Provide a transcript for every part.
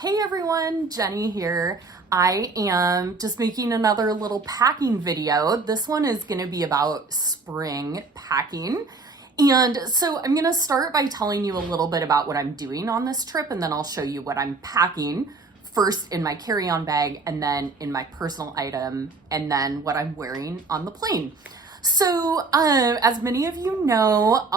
Hey everyone, Jenny here. I am just making another little packing video. This one is going to be about spring packing. And so I'm going to start by telling you a little bit about what I'm doing on this trip, and then I'll show you what I'm packing first in my carry-on bag and then in my personal item, and then what I'm wearing on the plane. So as many of you know,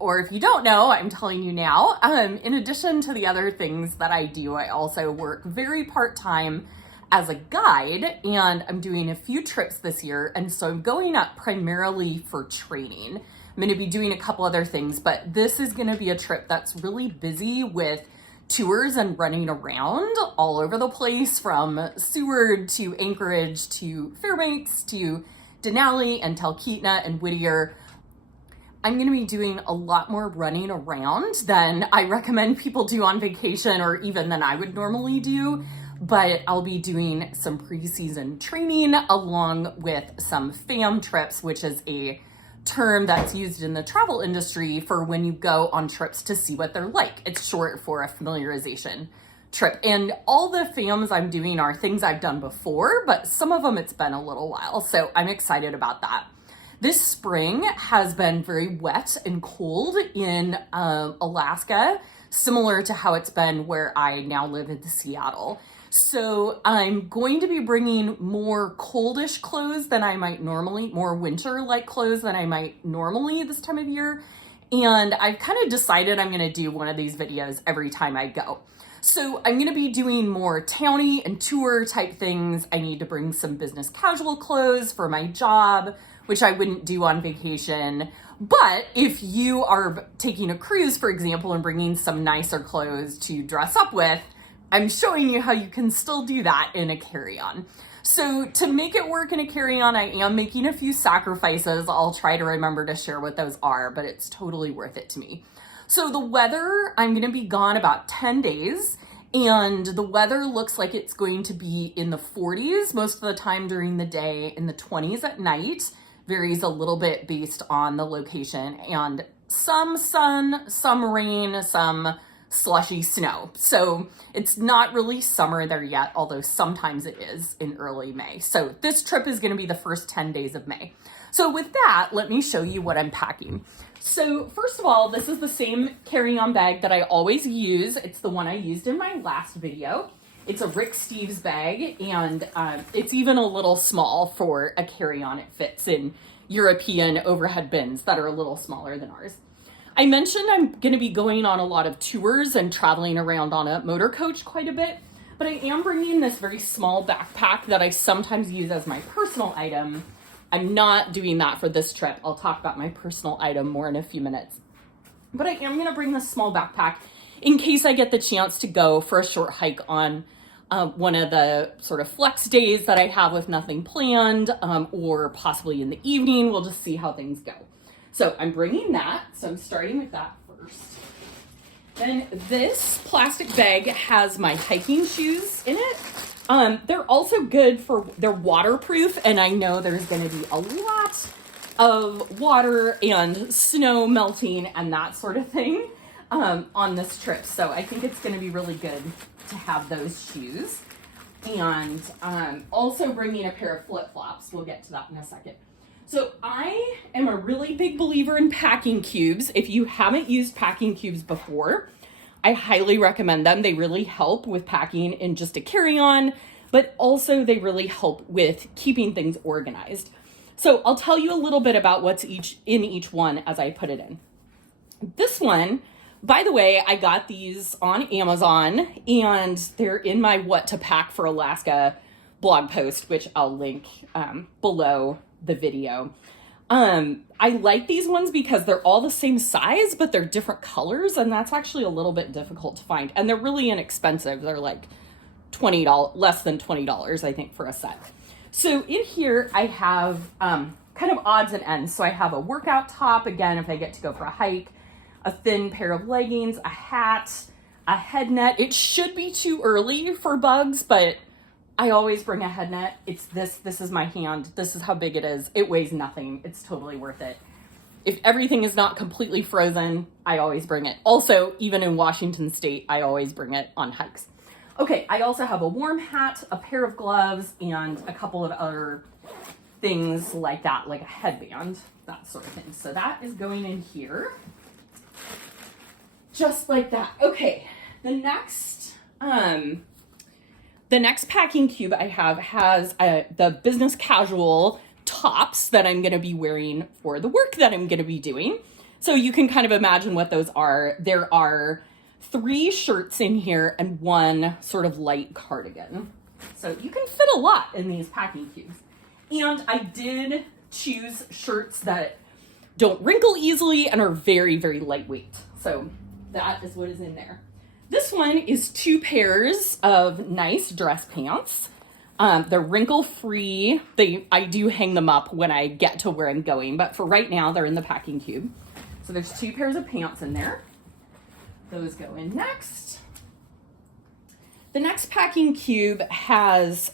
or if you don't know, I'm telling you now, in addition to the other things that I do, I also work very part-time as a guide, and I'm doing a few trips this year, and so I'm going up primarily for training. I'm going to be doing a couple other things, but this is going to be a trip that's really busy with tours and running around all over the place, from Seward to Anchorage to Fairbanks to Denali and Talkeetna and Whittier. I'm going to be doing a lot more running around than I recommend people do on vacation, or even than I would normally do. But I'll be doing some pre-season training along with some fam trips, which is a term that's used in the travel industry for when you go on trips to see what they're like. It's short for a familiarization trip. And all the fams I'm doing are things I've done before, but some of them it's been a little while. So I'm excited about that. This spring has been very wet and cold in Alaska, similar to how it's been where I now live in Seattle. So I'm going to be bringing more coldish clothes than I might normally, more winter-like clothes than I might normally this time of year. And I've kind of decided I'm going to do one of these videos every time I go. So I'm going to be doing more towny and tour type things. I need to bring some business casual clothes for my job, which I wouldn't do on vacation. But if you are taking a cruise, for example, and bringing some nicer clothes to dress up with, I'm showing you how you can still do that in a carry-on. So to make it work in a carry-on, I am making a few sacrifices. I'll try to remember to share what those are, but it's totally worth it to me. So the weather, I'm going to be gone about 10 days, and the weather looks like it's going to be in the 40s most of the time during the day, in the 20s at night. Varies a little bit based on the location, and some sun, some rain, some slushy snow. So it's not really summer there yet, although sometimes it is in early May. So this trip is going to be the first 10 days of May. So with that, let me show you what I'm packing. So first of all, this is the same carry-on bag that I always use. It's the one I used in my last video. It's a Rick Steves bag, and it's even a little small for a carry-on. It fits in European overhead bins that are a little smaller than ours. I mentioned I'm going to be going on a lot of tours and traveling around on a motor coach quite a bit, but I am bringing this very small backpack that I sometimes use as my personal item. I'm not doing that for this trip. I'll talk about my personal item more in a few minutes. But I am going to bring this small backpack in case I get the chance to go for a short hike on one of the sort of flex days that I have with nothing planned, or possibly in the evening. We'll just see how things go. So I'm bringing that. So I'm starting with that first. Then this plastic bag has my hiking shoes in it. They're also good they're waterproof, and I know there's going to be a lot of water and snow melting and that sort of thing on this trip. So I think it's going to be really good to have those shoes. And also bringing a pair of flip-flops. We'll get to that in a second. So I am a really big believer in packing cubes. If you haven't used packing cubes before, I highly recommend them. They really help with packing in just a carry-on, but also they really help with keeping things organized. So I'll tell you a little bit about what's in each one as I put it in. This one, by the way, I got these on Amazon, and they're in my What to Pack for Alaska blog post, which I'll link below the video. I like these ones because they're all the same size, but they're different colors, and that's actually a little bit difficult to find. And they're really inexpensive. They're like $20, less than $20, I think, for a set. So in here, I have kind of odds and ends. So I have a workout top, again, if I get to go for a hike, a thin pair of leggings, a hat, a head net. It should be too early for bugs, but I always bring a head net. It's this is my hand. This is how big it is. It weighs nothing. It's totally worth it. If everything is not completely frozen, I always bring it. Also, even in Washington State, I always bring it on hikes. Okay, I also have a warm hat, a pair of gloves, and a couple of other things like that, like a headband, that sort of thing. So that is going in here, just like that. Okay, the next packing cube I have has the business casual tops that I'm going to be wearing for the work that I'm going to be doing. So you can kind of imagine what those are. There are 3 shirts in here and 1 sort of light cardigan. So you can fit a lot in these packing cubes. And I did choose shirts that don't wrinkle easily and are very, very lightweight. So that is what is in there. This one is 2 pairs of nice dress pants. They're wrinkle-free. I do hang them up when I get to where I'm going, but for right now, they're in the packing cube. So there's 2 pairs of pants in there. Those go in next. The next packing cube has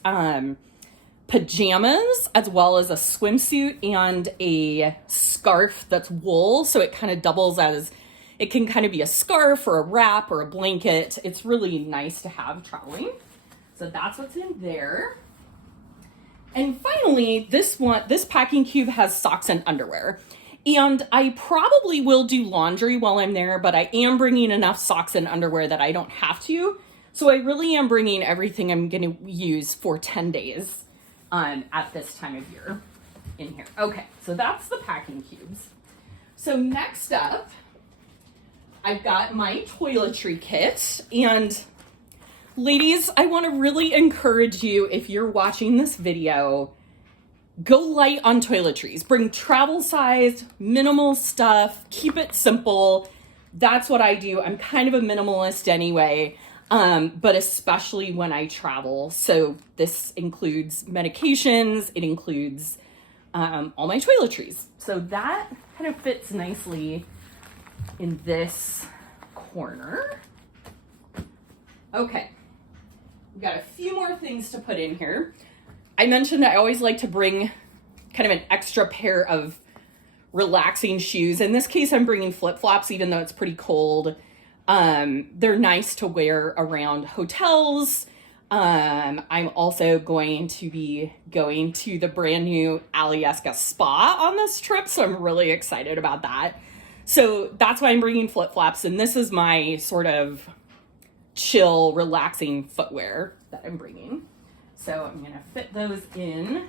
pajamas as well as a swimsuit and a scarf that's wool. So it kind of doubles as, it can kind of be a scarf or a wrap or a blanket. It's really nice to have traveling. So that's what's in there. And finally, this packing cube has socks and underwear. And I probably will do laundry while I'm there, but I am bringing enough socks and underwear that I don't have to. So I really am bringing everything I'm going to use for 10 days at this time of year in here. Okay, so that's the packing cubes. So next up, I've got my toiletry kit. And ladies, I want to really encourage you, if you're watching this video, go light on toiletries. Bring travel sized, minimal stuff, keep it simple. That's what I do. I'm kind of a minimalist anyway. But especially when I travel. So this includes medications, it includes all my toiletries. So that kind of fits nicely in this corner. Okay, we've got a few more things to put in here. I mentioned I always like to bring kind of an extra pair of relaxing shoes. In this case, I'm bringing flip-flops, even though it's pretty cold. They're nice to wear around hotels. I'm also going to be going to the brand new Alyeska spa on this trip, so I'm really excited about that. So that's why I'm bringing flip-flops, and this is my sort of chill, relaxing footwear that I'm bringing. So I'm gonna fit those in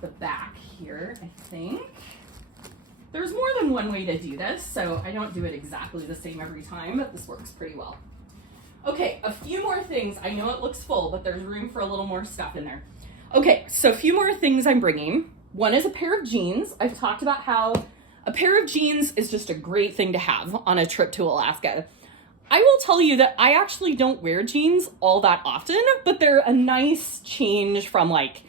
the back here, I think. There's more than one way to do this, so I don't do it exactly the same every time, but this works pretty well. Okay, a few more things. I know it looks full, but there's room for a little more stuff in there. Okay, so a few more things I'm bringing. One is a pair of jeans. I've talked about how a pair of jeans is just a great thing to have on a trip to Alaska. I will tell you that I actually don't wear jeans all that often, but they're a nice change from like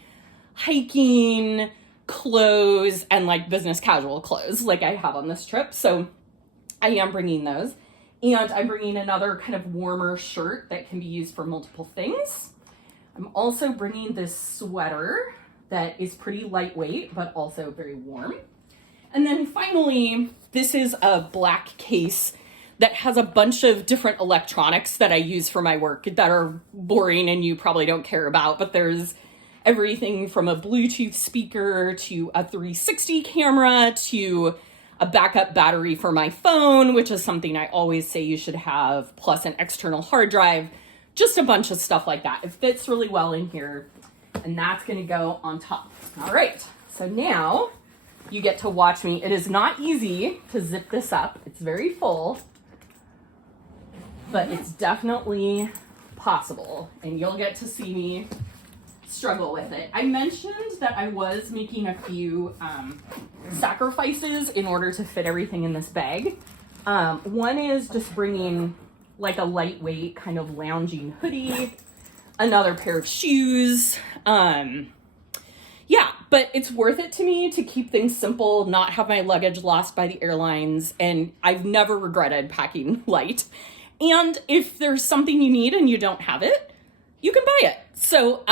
hiking clothes and like business casual clothes like I have on this trip. So I am bringing those. And I'm bringing another kind of warmer shirt that can be used for multiple things. I'm also bringing this sweater that is pretty lightweight, but also very warm. And then finally, this is a black case that has a bunch of different electronics that I use for my work that are boring and you probably don't care about, but there's everything from a Bluetooth speaker to a 360 camera to a backup battery for my phone, which is something I always say you should have, plus an external hard drive, just a bunch of stuff like that. It fits really well in here, and that's gonna go on top. All right, so now you get to watch me. It is not easy to zip this up. It's very full, but it's definitely possible, and you'll get to see me struggle with it. I mentioned that I was making a few sacrifices in order to fit everything in this bag. One is just bringing like a lightweight kind of lounging hoodie, another pair of shoes. Yeah, but it's worth it to me to keep things simple, not have my luggage lost by the airlines, and I've never regretted packing light. And if there's something you need and you don't have it, you can buy it. So,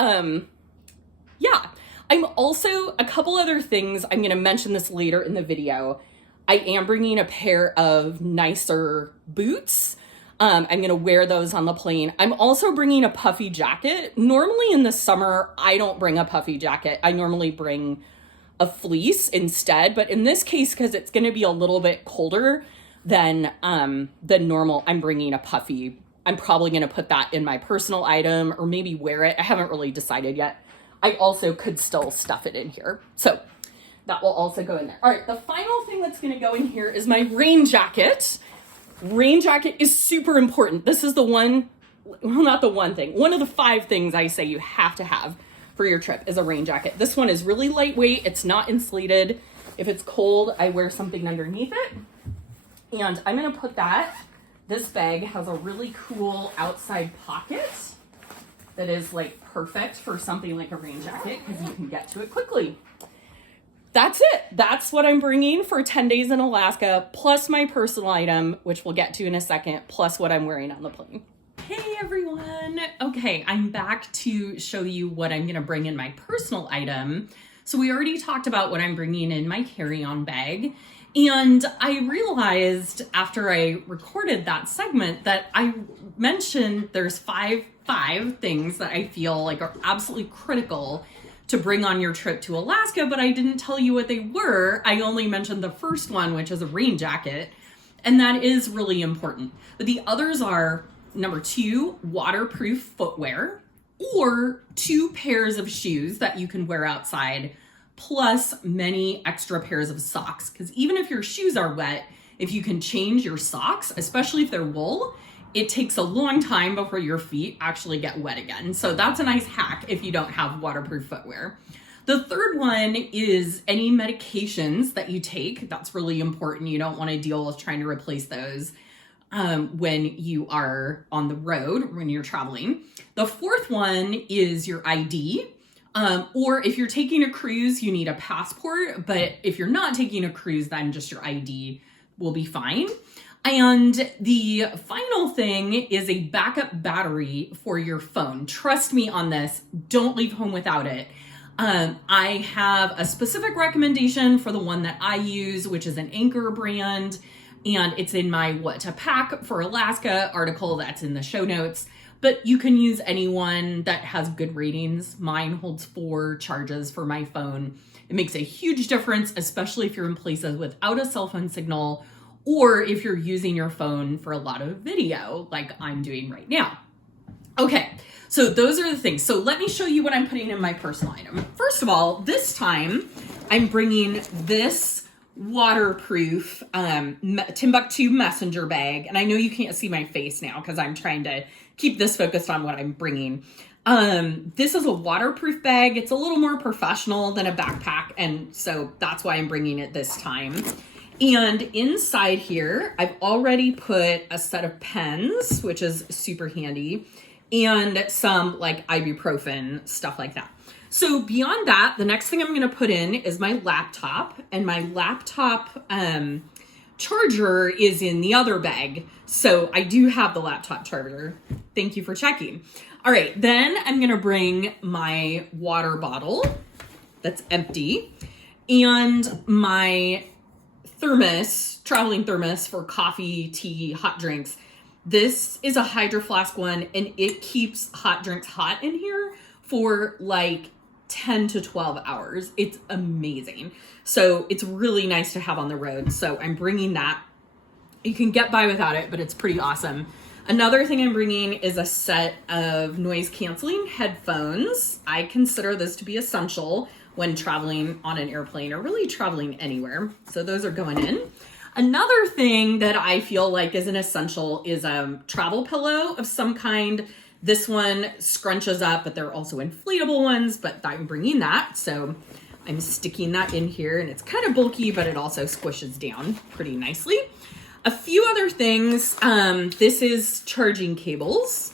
yeah. I'm also, a couple other things, I'm going to mention this later in the video. I am bringing a pair of nicer boots. I'm gonna wear those on the plane. I'm also bringing a puffy jacket. Normally in the summer, I don't bring a puffy jacket. I normally bring a fleece instead, but in this case, because it's gonna be a little bit colder than normal, I'm bringing a puffy. I'm probably gonna put that in my personal item or maybe wear it. I haven't really decided yet. I also could still stuff it in here. So that will also go in there. All right, the final thing that's gonna go in here is my rain jacket. Rain jacket is super important. This is the one, well, not the one thing. One of the 5 things I say you have to have for your trip is a rain jacket. This one is really lightweight. It's not insulated. If it's cold, I wear something underneath it. And I'm gonna put that, this bag has a really cool outside pocket that is like perfect for something like a rain jacket because you can get to it quickly. That's it. That's what I'm bringing for 10 days in Alaska, plus my personal item, which we'll get to in a second, plus what I'm wearing on the plane. Hey everyone. Okay, I'm back to show you what I'm gonna bring in my personal item. So we already talked about what I'm bringing in my carry-on bag. And I realized after I recorded that segment that I mentioned there's five things that I feel like are absolutely critical to bring on your trip to Alaska, but I didn't tell you what they were. I only mentioned the first one, which is a rain jacket, and that is really important. But the others are, number 2, waterproof footwear, or 2 pairs of shoes that you can wear outside, plus many extra pairs of socks. Because even if your shoes are wet, if you can change your socks, especially if they're wool, it takes a long time before your feet actually get wet again. So that's a nice hack if you don't have waterproof footwear. The third one is any medications that you take. That's really important. You don't want to deal with trying to replace those when you are on the road, when you're traveling. The fourth one is your ID. Or if you're taking a cruise, you need a passport. But if you're not taking a cruise, then just your ID will be fine. And the final thing is a backup battery for your phone. Trust me on this. Don't leave home without it. I have a specific recommendation for the one that I use, which is an Anchor brand. And it's in my What to Pack for Alaska article that's in the show notes. But you can use anyone that has good ratings. Mine holds 4 charges for my phone. It makes a huge difference, especially if you're in places without a cell phone signal, or if you're using your phone for a lot of video like I'm doing right now. Okay, so those are the things. So let me show you what I'm putting in my personal item. First of all, this time I'm bringing this waterproof Timbuktu messenger bag. And I know you can't see my face now because I'm trying to keep this focused on what I'm bringing. This is a waterproof bag. It's a little more professional than a backpack. And so that's why I'm bringing it this time. And inside here, I've already put a set of pens, which is super handy, and some like ibuprofen, stuff like that. So beyond that, the next thing I'm going to put in is my laptop, and my laptop charger is in the other bag. So I do have the laptop charger. Thank you for checking. All right, then I'm going to bring my water bottle that's empty and my thermos, traveling thermos for coffee, tea, hot drinks. This is a Hydro Flask one, and it keeps hot drinks hot in here for like 10 to 12 hours. It's amazing. So it's really nice to have on the road. So I'm bringing that. You can get by without it, but it's pretty awesome. Another thing I'm bringing is a set of noise canceling headphones. I consider this to be essential when traveling on an airplane or really traveling anywhere. So those are going in. Another thing that I feel like is an essential is a travel pillow of some kind. This one scrunches up, but there are also inflatable ones, but I'm bringing that. So I'm sticking that in here, and it's kind of bulky, but it also squishes down pretty nicely. A few other things. This is charging cables.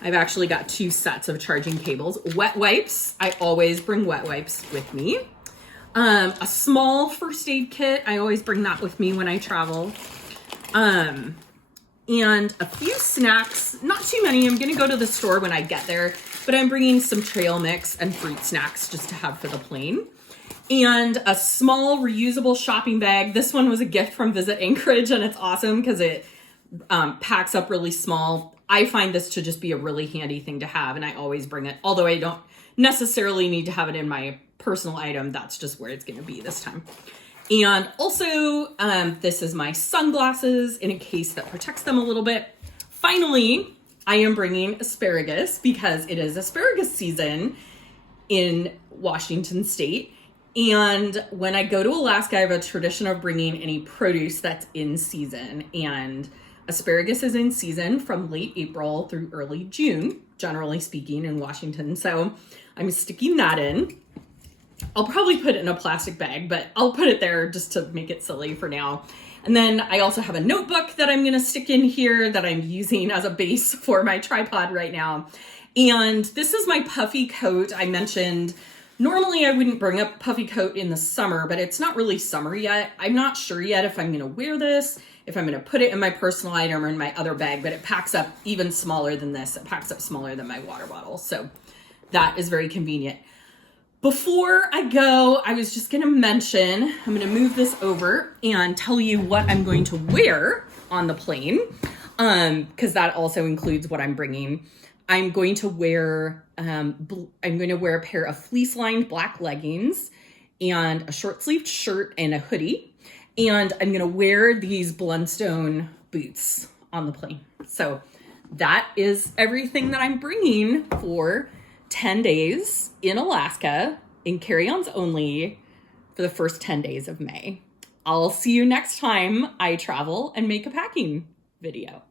I've actually got 2 sets of charging cables. Wet wipes. I always bring wet wipes with me. A small first aid kit. I always bring that with me when I travel. And a few snacks. Not too many. I'm going to go to the store when I get there. But I'm bringing some trail mix and fruit snacks just to have for the plane. And a small reusable shopping bag. This one was a gift from Visit Anchorage, and it's awesome because it packs up really small. I find this to just be a really handy thing to have, and I always bring it, although I don't necessarily need to have it in my personal item. That's just where it's going to be this time. And also, this is my sunglasses in a case that protects them a little bit. Finally, I am bringing asparagus because it is asparagus season in Washington State. And when I go to Alaska, I have a tradition of bringing any produce that's in season. And asparagus is in season from late April through early June, generally speaking, in Washington. So I'm sticking that in. I'll probably put it in a plastic bag, but I'll put it there just to make it silly for now. And then I also have a notebook that I'm going to stick in here that I'm using as a base for my tripod right now. And this is my puffy coat. I mentioned normally I wouldn't bring a puffy coat in the summer, but it's not really summer yet. I'm not sure yet if I'm going to wear this, if I'm going to put it in my personal item or in my other bag, but it packs up even smaller than this. It packs up smaller than my water bottle. So that is very convenient. Before I go, I was just going to mention, I'm going to move this over and tell you what I'm going to wear on the plane, because that also includes what I'm bringing. I'm going to wear a pair of fleece-lined black leggings and a short-sleeved shirt and a hoodie, and I'm going to wear these Blundstone boots on the plane. So that is everything that I'm bringing for 10 days in Alaska in carry-ons only for the first 10 days of May. I'll see you next time I travel and make a packing video.